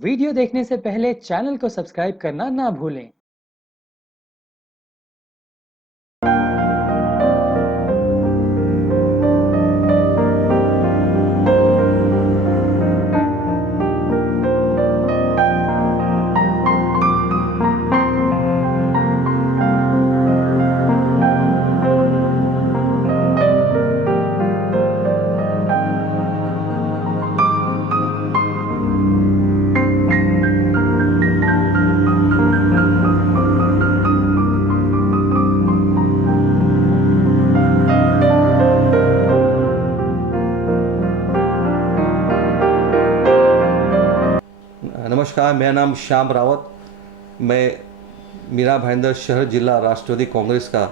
Video देखने से पहले चैनल को सब्सक्राइब करना ना भूलें। नमस्कार, मेरा नाम श्याम रावत। मैं मीरा भाईंदर शहर जिला राष्ट्रवादी कांग्रेस का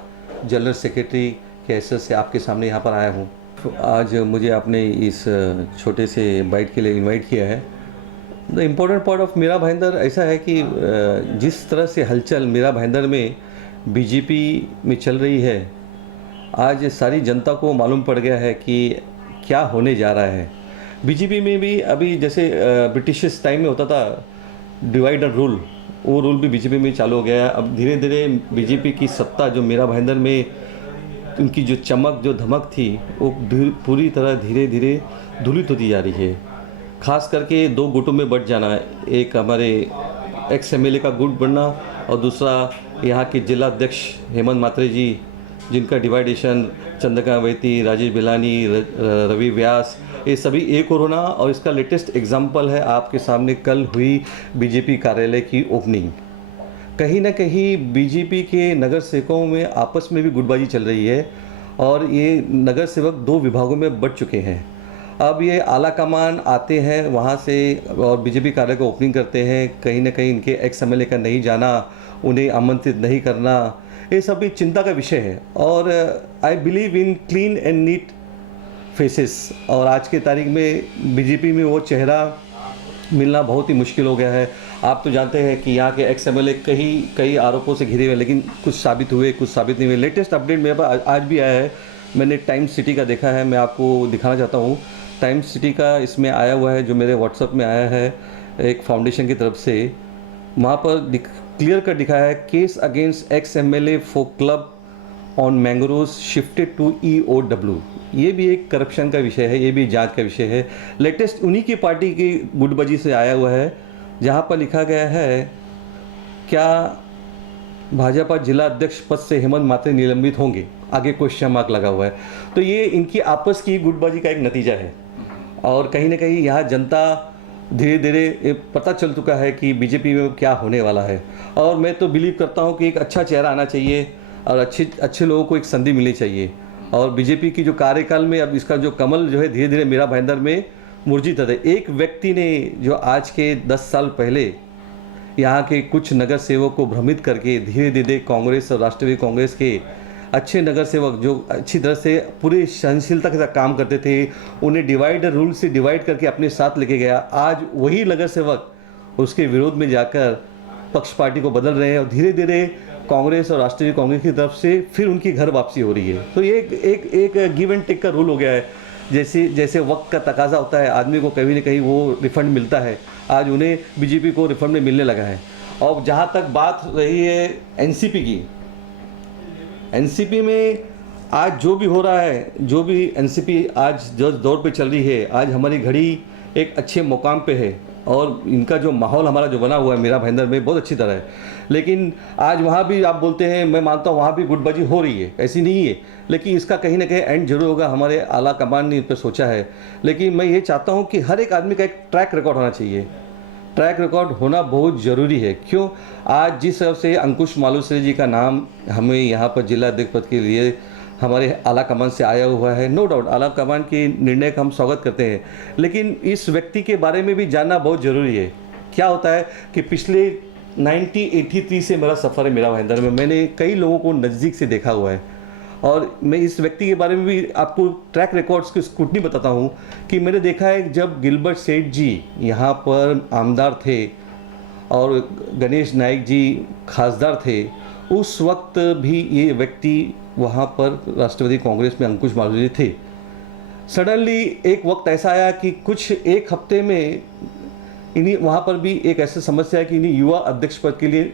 जनरल सेक्रेटरी के हैसियत से आपके सामने यहाँ पर आया हूँ। आज मुझे आपने इस छोटे से बाइट के लिए इनवाइट किया है। The important part of Mira Bhayander ऐसा है कि जिस तरह से हलचल मीरा भाईंदर में बीजेपी में चल रही है, आज सारी जनता को मालूम पड़ गया है कि क्या होने जा रहा है। बीजेपी में भी अभी जैसे ब्रिटिश टाइम में होता था डिवाइड एंड रूल, वो रूल भी बीजेपी में चालू हो गया है। अब धीरे धीरे बीजेपी की सत्ता जो मीरा भाईंदर में उनकी जो चमक जो धमक थी वो पूरी तरह धीरे धीरे धूलित होती जा रही है। खास करके दो गुटों में बट जाना, एक हमारे एक्स एमएलए का गुट बनना और दूसरा यहाँ के जिला अध्यक्ष हेमंत मात्रे जी, जिनका डिवाइडेशन चंद्रका वैती, राजेश बिलानी, रवि व्यास, ये सभी एक और होना। और इसका लेटेस्ट एग्जाम्पल है आपके सामने कल हुई बीजेपी कार्यालय की ओपनिंग। कहीं ना कहीं बीजेपी के नगर सेवकों में आपस में भी गुटबाजी चल रही है और ये नगर सेवक दो विभागों में बंट चुके हैं। अब ये आला कमान आते हैं वहाँ से और बीजेपी कार्यालय को ओपनिंग करते हैं। कहीं ना कहीं इनके एक्स एमएलए का नहीं जाना, उन्हें आमंत्रित नहीं करना, ये सब भी चिंता का विषय है। और I believe in clean and neat faces. और आज के तारीख में बीजेपी में वो चेहरा मिलना बहुत ही मुश्किल हो गया है। आप तो जानते हैं कि यहाँ के एक्स एमएलए कई आरोपों से घिरे हुए, लेकिन कुछ साबित हुए, कुछ साबित नहीं हुए। लेटेस्ट अपडेट मेरे पास आज भी आया है, मैंने टाइम्स सिटी का देखा है, मैं आपको दिखाना चाहता हूँ। टाइम्स सिटी का इसमें आया हुआ है, जो मेरे व्हाट्सएप में आया है एक फाउंडेशन की तरफ से। वहाँ पर क्लियर कर दिखा है, case against ex MLA for club on mangroves shifted to EOW। ये भी एक करप्शन का विषय है, ये भी जांच का विषय है। लेटेस्ट उन्हीं की पार्टी की गुटबाजी से आया हुआ है, जहाँ पर लिखा गया है, क्या भाजपा जिला अध्यक्ष पद से हेमंत मात्रे निलंबित होंगे, आगे क्वेश्चन मार्क लगा हुआ है। तो ये इनकी आपस की गुटबाजी का एक नतीजा है। और कहीं ना कहीं यहाँ जनता धीरे धीरे पता चल चुका है कि बीजेपी में क्या होने वाला है। और मैं तो बिलीव करता हूँ कि एक अच्छा चेहरा आना चाहिए और अच्छे लोगों को एक संधि मिलनी चाहिए। और बीजेपी की जो कार्यकाल में अब इसका जो कमल जो है धीरे धीरे मीरा भाईंदर में मुरझित है। एक व्यक्ति ने जो आज के 10 साल पहले यहाँ के कुछ नगर सेवक को भ्रमित करके धीरे धीरे कांग्रेस और राष्ट्रवादी कांग्रेस के अच्छे नगर सेवक जो अच्छी तरह से पूरी सहनशीलता के साथ काम करते थे, उन्हें डिवाइड रूल से डिवाइड करके अपने साथ लेके गया। आज वही नगर सेवक उसके विरोध में जाकर पक्ष पार्टी को बदल रहे हैं और धीरे धीरे कांग्रेस और राष्ट्रीय कांग्रेस की तरफ से फिर उनकी घर वापसी हो रही है। तो ये एक गिव एंड टेक का रूल हो गया है। जैसे वक्त का तकाजा होता है, आदमी को कहीं ना कहीं वो रिफंड मिलता है। आज उन्हें बीजेपी को रिफंड में मिलने लगा है। और जहाँ तक बात रही है एनसीपी की, एनसीपी में आज जो भी हो रहा है, जो भी एनसीपी आज जो दौर पे चल रही है, आज हमारी घड़ी एक अच्छे मुकाम पे है और इनका जो माहौल हमारा जो बना हुआ है मीरा भाईंदर में बहुत अच्छी तरह है। लेकिन आज वहाँ भी आप बोलते हैं, मैं मानता हूँ वहाँ भी गुटबाजी हो रही है, ऐसी नहीं है, लेकिन इसका कहीं ना कहीं एंड जरूर होगा। हमारे आला कमान ने इस पर सोचा है। लेकिन मैं ये चाहता हूँ कि हर एक आदमी का एक ट्रैक रिकॉर्ड होना चाहिए। ट्रैक रिकॉर्ड होना बहुत ज़रूरी है। क्यों? आज जिस तरह से अंकुश मालुसरे जी का नाम हमें यहाँ पर जिला अध्यक्ष पद के लिए हमारे आला कमान से आया हुआ है, नो डाउट आला कमान के निर्णय का हम स्वागत करते हैं, लेकिन इस व्यक्ति के बारे में भी जानना बहुत ज़रूरी है। क्या होता है कि पिछले 1983 से मेरा सफ़र है मीरा भाईंदर में, मैंने कई लोगों को नज़दीक से देखा हुआ है और मैं इस व्यक्ति के बारे में भी आपको ट्रैक रिकॉर्ड्स की स्क्रूटनी बताता हूँ कि मैंने देखा है जब गिलबर्ट सेठ जी यहाँ पर आमदार थे और गणेश नायक जी खासदार थे, उस वक्त भी ये व्यक्ति वहाँ पर राष्ट्रवादी कांग्रेस में अंकुश मालुसरे थे। सडनली एक वक्त ऐसा आया कि कुछ एक हफ्ते में इन्हीं वहाँ पर भी एक ऐसी समस्या है कि इन्हीं युवा अध्यक्ष पद के लिए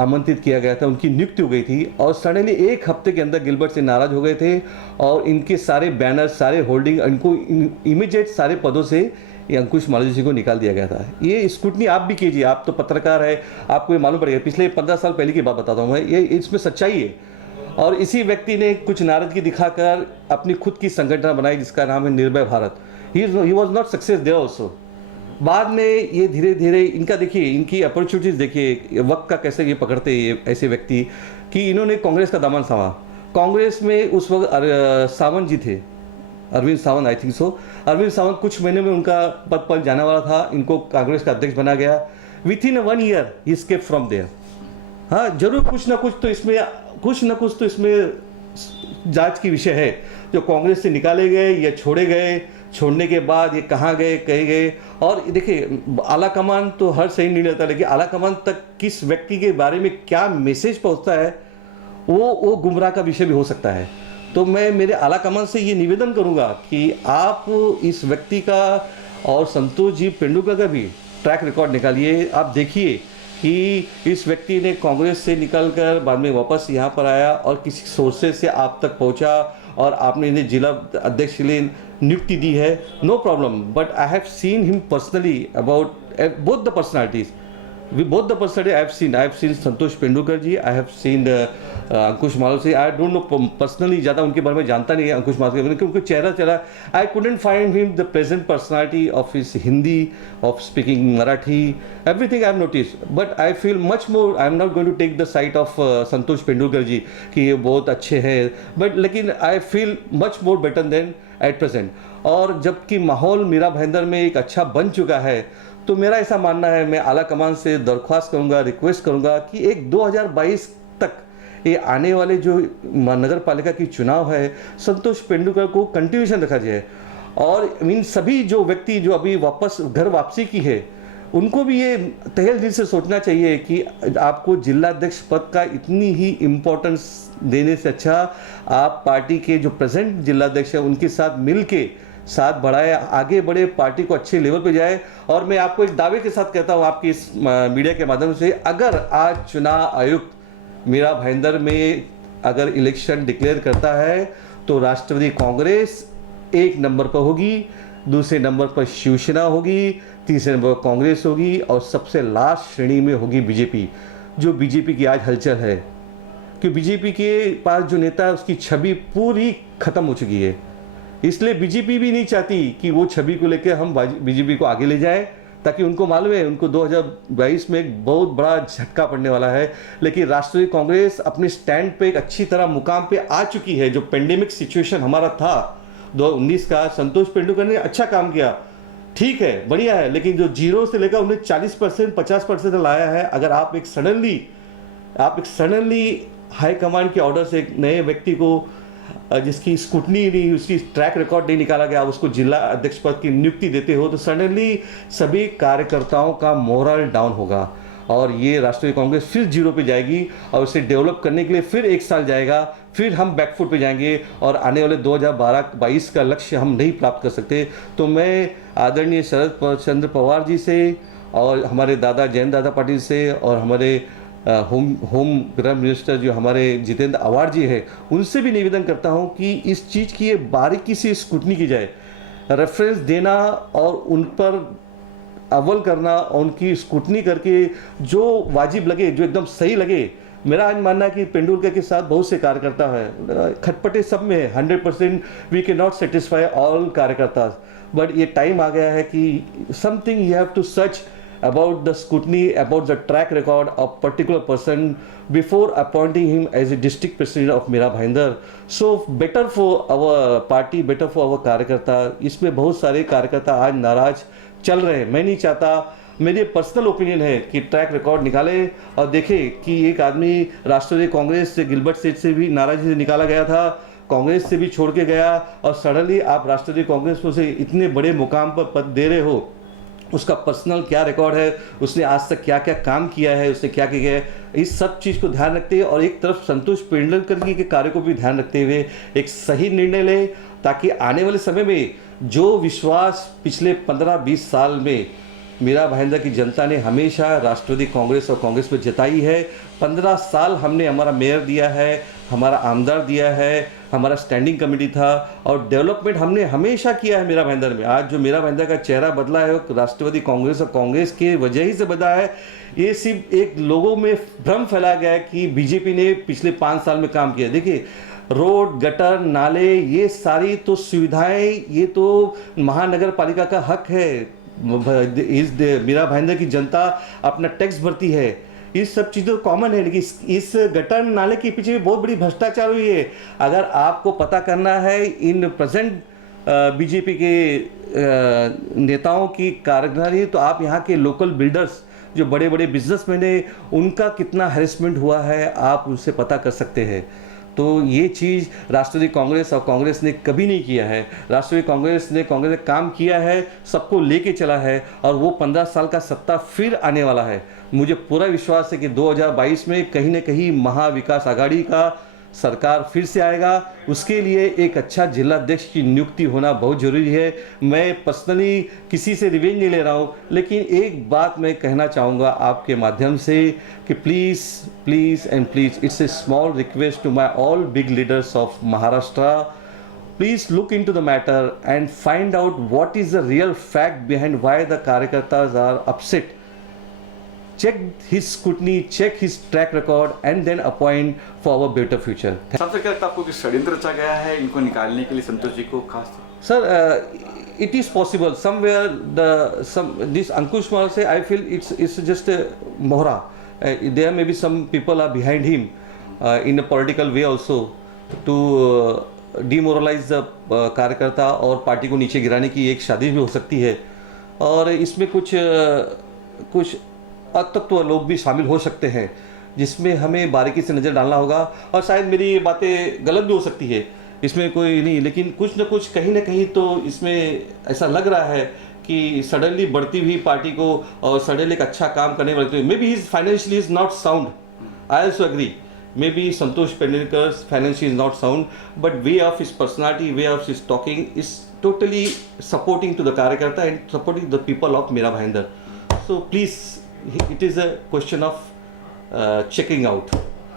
आमंत्रित किया गया था, उनकी नियुक्ति हो गई थी और सडनली एक हफ्ते के अंदर गिलबर्ट से नाराज हो गए थे और इनके सारे बैनर, सारे होल्डिंग, इनको इमीडिएट सारे पदों से ये अंकुश मालवीय जी को निकाल दिया गया था। ये स्क्रूटनी आप भी कीजिए, आप तो पत्रकार है, आपको ये मालूम पड़ेगा। पिछले 15 साल पहले की बात बताता हूँ मैं, ये इसमें सच्चाई है। और इसी व्यक्ति ने कुछ नाराजगी दिखाकर अपनी खुद की संगठन बनाई जिसका नाम है Nirbhay Bharat. He was not success there also. बाद में ये धीरे धीरे इनका देखिए, इनकी अपॉर्चुनिटीज देखिए, वक्त का कैसे ये पकड़ते ये ऐसे व्यक्ति कि इन्होंने कांग्रेस का दामन थामा। कांग्रेस में उस वक्त सावंत जी थे, Arvind Sawant, I think so. Arvind Sawant कुछ महीने में उनका पद पर जाने वाला था, इनको कांग्रेस का अध्यक्ष बना गया। Within 1 year he escape from there. हाँ, जरूर कुछ ना कुछ तो इसमें जांच की विषय है, जो कांग्रेस से निकाले गए या छोड़े गए, छोड़ने के बाद ये कहाँ गए, कहे गए। और देखिए, आला कमान तो हर सही निर्णय लेता है, लेकिन आला कमान तक किस व्यक्ति के बारे में क्या मैसेज पहुंचता है वो गुमराह का विषय भी हो सकता है। तो मैं मेरे आला कमान से ये निवेदन करूंगा कि आप इस व्यक्ति का और संतोष जी पेंडुलकर का भी ट्रैक रिकॉर्ड निकालिए। आप देखिए कि इस व्यक्ति ने कांग्रेस से निकलकर बाद में वापस यहाँ पर आया और किसी सोर्सेज से आप तक पहुँचा और आपने इन्हें जिला अध्यक्ष के लिए नियुक्ति दी है, no problem. But I have seen him personally about both the personalities. Both the personality I have seen Santosh Pendulkar ji, I have seen Ankush Malviya. I don't know personally, ज़्यादा उनके बारे में जानता नहीं है अंकुश मालवीय, क्योंकि उनका चेहरा I couldn't find him the present personality of his Hindi, of speaking Marathi, everything I have noticed. But I feel much more, I am not going to take the side of संतोष पेंडुलकर जी कि ये बहुत अच्छे हैं, but लेकिन I feel much more better than at present. और जबकि माहौल मीरा भाईंदर में एक अच्छा बन चुका है, तो मेरा ऐसा मानना है, मैं आला कमान से दरख्वास्त करूंगा, रिक्वेस्ट करूंगा कि एक 2022 तक ये आने वाले जो नगर पालिका की चुनाव है, संतोष पेंडुलकर को कंटिन्यूशन रखा जाए। और इन सभी जो व्यक्ति जो अभी वापस घर वापसी की है, उनको भी ये तहेल दिल से सोचना चाहिए कि आपको जिलाध्यक्ष पद का इतनी ही इम्पोर्टेंस देने से अच्छा आप पार्टी के जो प्रेजेंट जिलाध्यक्ष है उनके साथ मिलके साथ बढ़ाए, आगे बढ़े, पार्टी को अच्छे लेवल पे जाए। और मैं आपको एक दावे के साथ कहता हूँ आपकी इस मीडिया के माध्यम से, अगर आज चुनाव आयुक्त मीरा भाईंदर में अगर इलेक्शन डिक्लेयर करता है तो राष्ट्रवादी कांग्रेस 1 नंबर पर होगी, दूसरे नंबर पर शिवसेना होगी, तीसरे नंबर पर कांग्रेस होगी और सबसे लास्ट श्रेणी में होगी बीजेपी। जो बीजेपी की आज हलचल है, कि बीजेपी के पास जो नेता है उसकी छवि पूरी खत्म हो चुकी है। इसलिए बीजेपी भी नहीं चाहती कि वो छवि को लेकर हम बीजेपी को आगे ले जाएं, ताकि उनको मालूम है उनको 2022 में एक बहुत बड़ा झटका पड़ने वाला है। लेकिन राष्ट्रीय कांग्रेस अपने स्टैंड पे एक अच्छी तरह मुकाम पे आ चुकी है। जो पेंडेमिक सिचुएशन हमारा था 2019 का, संतोष पेंडुलकर ने अच्छा काम किया, ठीक है, बढ़िया है, लेकिन जो जीरो से लेकर उन्हें 40% 50% लाया है। अगर आप एक सडनली हाई कमांड के ऑर्डर से एक नए व्यक्ति को जिसकी स्क्रूटनी नहीं, उसकी ट्रैक रिकॉर्ड नहीं निकाला गया, उसको जिला अध्यक्ष पद की नियुक्ति देते हो, तो सडनली सभी कार्यकर्ताओं का मोरल डाउन होगा और ये राष्ट्रीय कांग्रेस फिर जीरो पे जाएगी और उसे डेवलप करने के लिए फिर 1 साल जाएगा, फिर हम बैकफुट पे जाएंगे और आने वाले 2022 का लक्ष्य हम नहीं प्राप्त कर सकते। तो मैं आदरणीय शरद चंद्र पवार जी से और हमारे दादा जयंत दादा पाटिल से और हमारे होम गृह मिनिस्टर जो हमारे जितेंद्र आवाड़ जी हैं, उनसे भी निवेदन करता हूं कि इस चीज़ की ये बारीकी से स्क्रूटनी की जाए, रेफरेंस देना और उन पर अव्वल करना और उनकी स्क्रूटनी करके जो वाजिब लगे, जो एकदम सही लगे। मेरा आज मानना है कि पेंडुलकर के साथ बहुत से कार्यकर्ता है, खटपटे सब में है, 100% we can not satisfy all कार्यकर्ता, बट ये टाइम आ गया है कि something you have to search about the scrutiny, about the track record of particular person before appointing him as a district president of Mira Bhainder. So better for our party, better for our कार्यकर्ता। इसमें बहुत सारे कार्यकर्ता आज नाराज चल रहे हैं। मैं नहीं चाहता, मेरी पर्सनल ओपिनियन है कि ट्रैक रिकॉर्ड निकाले और देखे कि एक आदमी राष्ट्रवादी कांग्रेस से गिलबर्ट सीट से भी नाराजगी से निकाला गया था, कांग्रेस से भी छोड़ के गया और सडनली आप राष्ट्रवादी कांग्रेस को से इतने बड़े मुकाम पर पद दे रहे हो। उसका पर्सनल क्या रिकॉर्ड है, उसने आज तक क्या क्या काम किया है, उसने क्या किया है, इस सब चीज़ को ध्यान रखते हुए और एक तरफ संतोष पेंडुलकर जी के कार्य को भी ध्यान रखते हुए एक सही निर्णय ले, ताकि आने वाले समय में जो विश्वास पिछले 15-20 साल में मीरा भाईंदर की जनता ने हमेशा राष्ट्रवादी कांग्रेस और कांग्रेस पर जताई है। 15 साल हमने हमारा मेयर दिया है, हमारा आमदार दिया है, हमारा स्टैंडिंग कमेटी था और डेवलपमेंट हमने हमेशा किया है मीरा भाईंदर में। आज जो मीरा भाईंदर का चेहरा बदला है वो राष्ट्रवादी कांग्रेस और कांग्रेस के वजह ही से बदला है। ये सिर्फ एक लोगों में भ्रम फैला गया है कि बीजेपी ने पिछले 5 साल में काम किया। देखिए, रोड, गटर, नाले, ये सारी तो सुविधाएं, ये तो महानगर पालिका का हक है। मीरा भाईंदर की जनता अपना टैक्स भरती है, इस सब चीज़ें कॉमन है। लेकिन इस गटर नाले के पीछे भी बहुत बड़ी भ्रष्टाचार हुई है। अगर आपको पता करना है इन प्रेजेंट बीजेपी के नेताओं की कारगुजारी, तो आप यहाँ के लोकल बिल्डर्स जो बड़े बड़े बिजनेसमैन हैं उनका कितना हैरेसमेंट हुआ है आप उनसे पता कर सकते हैं। तो ये चीज़ राष्ट्रवादी कांग्रेस और कांग्रेस ने कभी नहीं किया है। राष्ट्रवादी कांग्रेस ने काम किया है, सबको लेके चला है और वो 15 साल का सत्ता फिर आने वाला है। मुझे पूरा विश्वास है कि 2022 में कहीं ना कहीं महाविकास आघाड़ी का सरकार फिर से आएगा। उसके लिए एक अच्छा जिलाध्यक्ष की नियुक्ति होना बहुत ज़रूरी है। मैं पर्सनली किसी से रिवेंज नहीं ले रहा हूँ, लेकिन एक बात मैं कहना चाहूँगा आपके माध्यम से कि please please and please, it's a small request to my all big leaders of Maharashtra, please look into the matter and find out what is the real fact behind why the Karyakartas are upset. Check his scrutiny, check his track record and then appoint for our better future. सबसे क्या लगता है आपको कि षड्यंत्र रचा गया है इनको निकालने के लिए संतोष जी को खास? Sir, it is possible somewhere this Ankush Kumar say I feel it's just a mohra. There may be some people are behind him in a political way also to demoralise कार्यकर्ता और पार्टी को नीचे गिराने की एक साजिश भी हो सकती है। और इसमें कुछ अतत्व लोग भी शामिल हो सकते हैं जिसमें हमें बारीकी से नज़र डालना होगा। और शायद मेरी ये बातें गलत भी हो सकती है, इसमें कोई नहीं, लेकिन कुछ न कुछ कहीं ना कहीं तो इसमें ऐसा लग रहा है कि सडनली बढ़ती हुई पार्टी को और सडनली एक अच्छा काम करने वाले, maybe his financially is not sound, I also agree. Maybe Santosh Pendulkar's financially is not sound, but way of his personality, way of his talking is totally supporting to the Karyakarta and supporting the people of Meera Bhayandar. So please, it is a question of checking out.